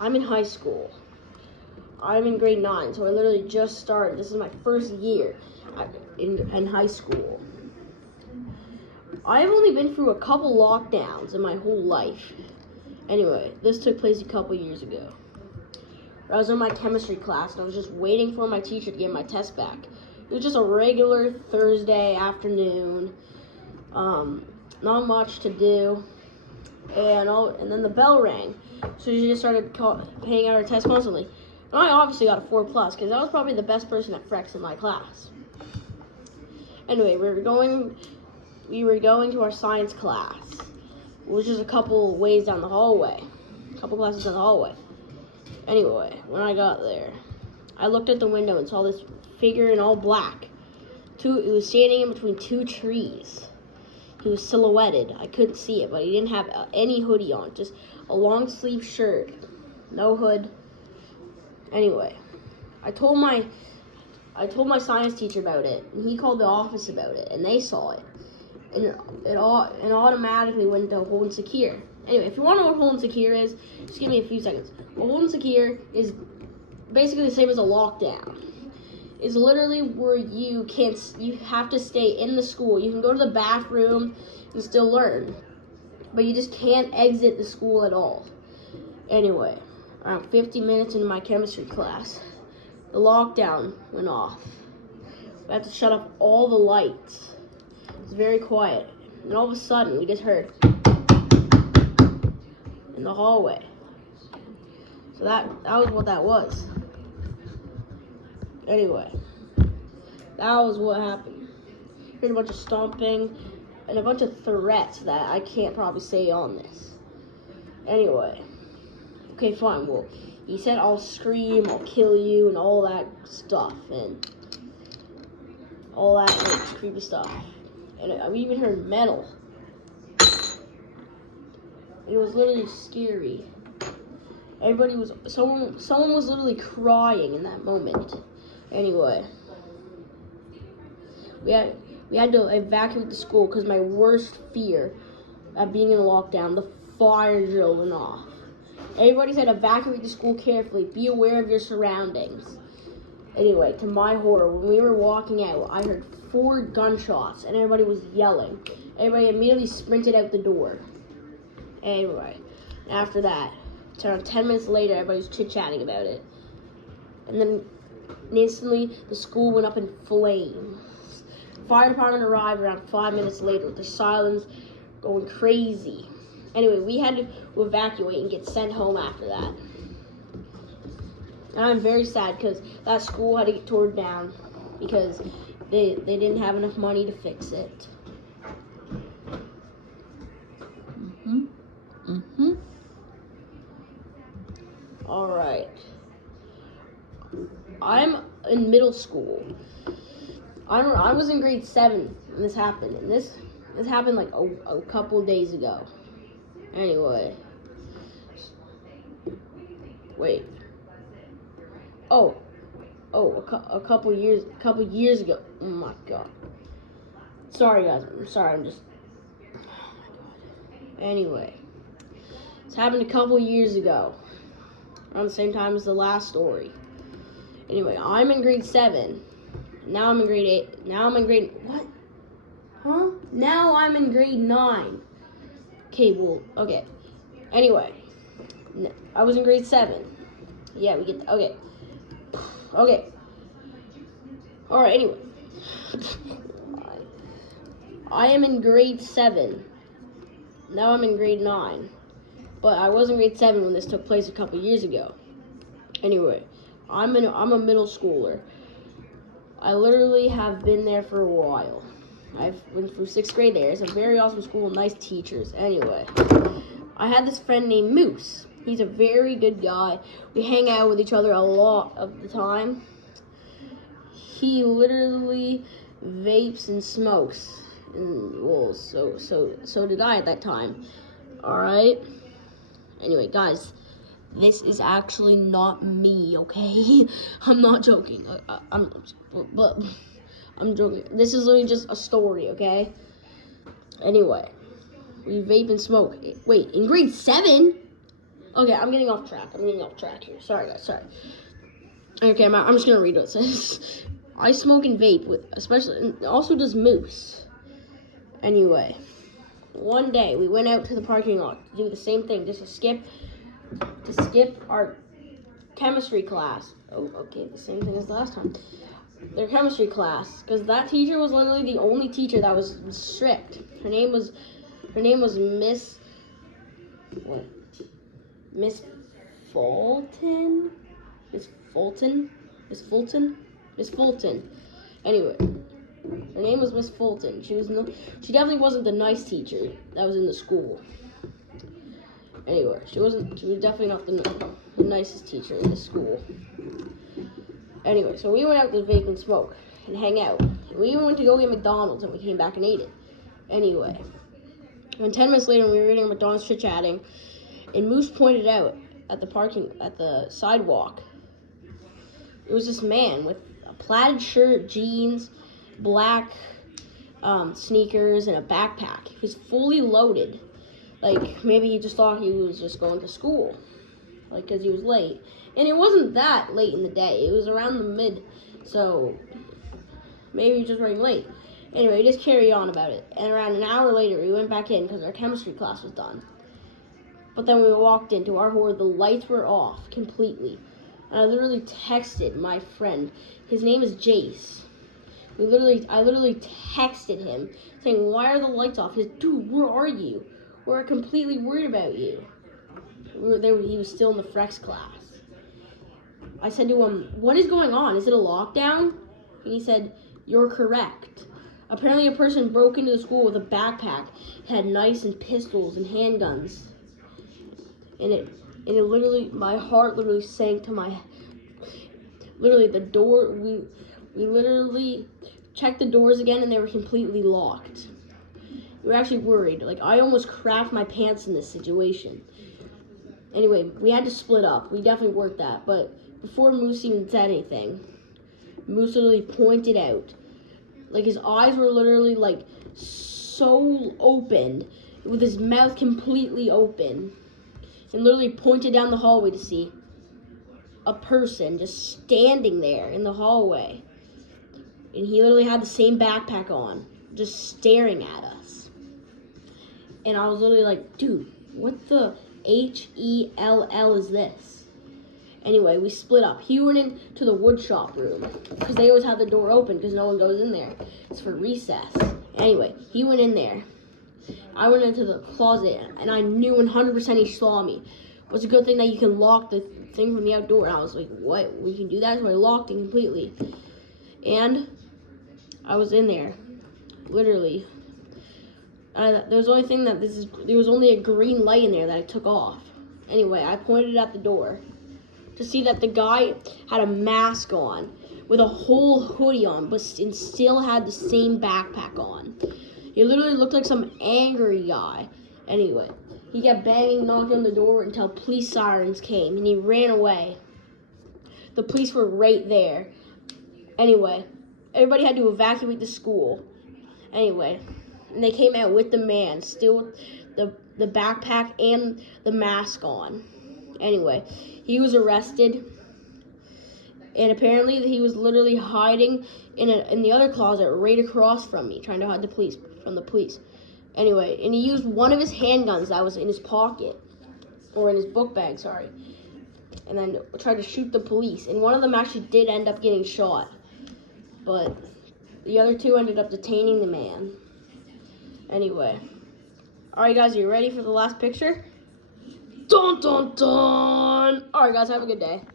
I'm in high school. I'm in grade 9, so I literally just started. This is my first year in high school. I've only been through a couple lockdowns in my whole life. Anyway, this took place a couple years ago. I was in my chemistry class, and I was just waiting for my teacher to get my test back. It was just a regular Thursday afternoon. Not much to do. And then the bell rang. So she just started paying out her test constantly. And I obviously got a 4+, because I was probably the best person at Frex in my class. Anyway, we were going to our science class, which is a couple ways down the hallway. A couple classes down the hallway. Anyway, when I got there, I looked at the window and saw this figure in all black. It was standing in between two trees. He was silhouetted. I couldn't see it, but he didn't have any hoodie on, just a long sleeve shirt, no hood. Anyway, I told my science teacher about it, and he called the office about it, and they saw it, and it automatically went to hold and secure. Anyway, if you want to know what hold and secure is, just give me a few seconds. Well, hold and secure is basically the same as a lockdown. It's literally where you have to stay in the school. You can go to the bathroom and still learn, but you just can't exit the school at all. Anyway, around 50 minutes into my chemistry class, the lockdown went off. We had to shut off all the lights. It was very quiet, and all of a sudden, we just heard in the hallway. So that was what that was. Anyway, that was what happened. Heard a bunch of stomping and a bunch of threats that I can't probably say on this. Anyway, okay, fine. Well, he said I'll scream, I'll kill you, and all that stuff, and all that like, creepy stuff. And we even heard metal. It was literally scary. Someone was literally crying in that moment. Anyway, we had to evacuate the school because my worst fear of being in a lockdown, the fire drill went off. Everybody said evacuate the school carefully, be aware of your surroundings. Anyway, to my horror, when we were walking out, I heard 4 gunshots and everybody was yelling. Everybody immediately sprinted out the door. Anyway, after that, around 10 minutes later, everybody was chit-chatting about it. And then instantly, the school went up in flames. Fire department arrived around 5 minutes later with the sirens going crazy. Anyway, we had to evacuate and get sent home after that. And I'm very sad because that school had to get torn down because they didn't have enough money to fix it. All right. I'm in middle school. I was in grade 7 when this happened, and this happened like a couple days ago. Anyway, wait. A couple years ago. Oh my god. Sorry guys. I'm sorry. I'm just. Oh my god. Anyway, this happened a couple years ago, around the same time as the last story. Anyway, I'm in grade 7. Now I'm in grade 8. Now I'm in grade... What? Huh? Now I'm in grade 9. Okay, well, okay. Anyway, I was in grade 7. Yeah, we get... Okay. Okay. Alright, anyway. I am in grade 7. Now I'm in grade 9. But I was in grade 7 when this took place a couple years ago. Anyway, I'm a middle schooler. I literally have been there for a while. I've been through 6th grade there. It's a very awesome school, nice teachers. Anyway, I had this friend named Moose. He's a very good guy. We hang out with each other a lot of the time. He literally vapes and smokes. And, well, so did I at that time. Alright? Anyway, guys, this is actually not me, okay? I'm not joking. I'm joking. This is literally just a story, okay? Anyway, we vape and smoke. Wait, in grade 7? Okay, I'm getting off track. Here. Sorry, guys. Sorry. Okay, I'm just gonna read what it says. I smoke and vape with, especially, and also does Moose. Anyway, one day we went out to the parking lot to do the same thing, just to skip our chemistry class. Oh, okay, the same thing as last time. Their chemistry class, because that teacher was literally the only teacher that was strict. Her name was Miss Fulton. Miss Fulton. Anyway, her name was Miss Fulton. She definitely wasn't the nice teacher that was in the school. Anyway, she was definitely not the nicest teacher in the school. Anyway, so we went out to vape and smoke and hang out. We even went to go get McDonald's and we came back and ate it. Anyway, and 10 minutes later we were eating McDonald's chit-chatting, and Moose pointed out at the sidewalk. It was this man with a plaid shirt, jeans, black sneakers, and a backpack. He was fully loaded. Like, maybe he just thought he was just going to school, like, because he was late. And it wasn't that late in the day. It was around the mid, so maybe he was just running late. Anyway, we just carried on about it. And around an hour later, we went back in because our chemistry class was done. But then we walked into our horror, the lights were off completely. And I literally texted my friend. His name is Jace. I literally texted him saying, "Why are the lights off?" He said, "Dude, where are you? We're completely worried about you." He was still in the Frex class. I said to him, "What is going on? Is it a lockdown?" And he said, "You're correct. Apparently a person broke into the school with a backpack, had knives and pistols and handguns." And it literally, my heart literally sank to my, literally the door, we literally checked the doors again and they were completely locked. We were actually worried. Like, I almost crapped my pants in this situation. Anyway, we had to split up. We definitely worked that. But before Moose even said anything, Moose literally pointed out. Like, his eyes were literally, like, so opened, with his mouth completely open, and literally pointed down the hallway to see a person just standing there in the hallway. And he literally had the same backpack on, just staring at us. And I was literally like, "Dude, what the HELL is this?" Anyway, we split up. He went into the wood shop room because they always have the door open because no one goes in there. It's for recess. Anyway, he went in there. I went into the closet and I knew 100% he saw me. It was a good thing that you can lock the thing from the outdoor. And I was like, "What? We can do that?" So I locked it completely. And I was in there, literally. There was only a green light in there that I took off. Anyway, I pointed at the door to see that the guy had a mask on with a whole hoodie on, but still had the same backpack on. He literally looked like some angry guy. Anyway, he kept banging, knocking on the door until police sirens came, and he ran away. The police were right there. Anyway, everybody had to evacuate the school. Anyway, and they came out with the man, still with the backpack and the mask on. Anyway, he was arrested, and apparently he was literally hiding in the other closet right across from me, trying to hide from the police. Anyway, and he used one of his handguns that was in his pocket, or in his book bag, sorry, and then tried to shoot the police. And one of them actually did end up getting shot, but the other two ended up detaining the man. Anyway, alright guys, are you ready for the last picture? Dun dun dun! Alright guys, have a good day.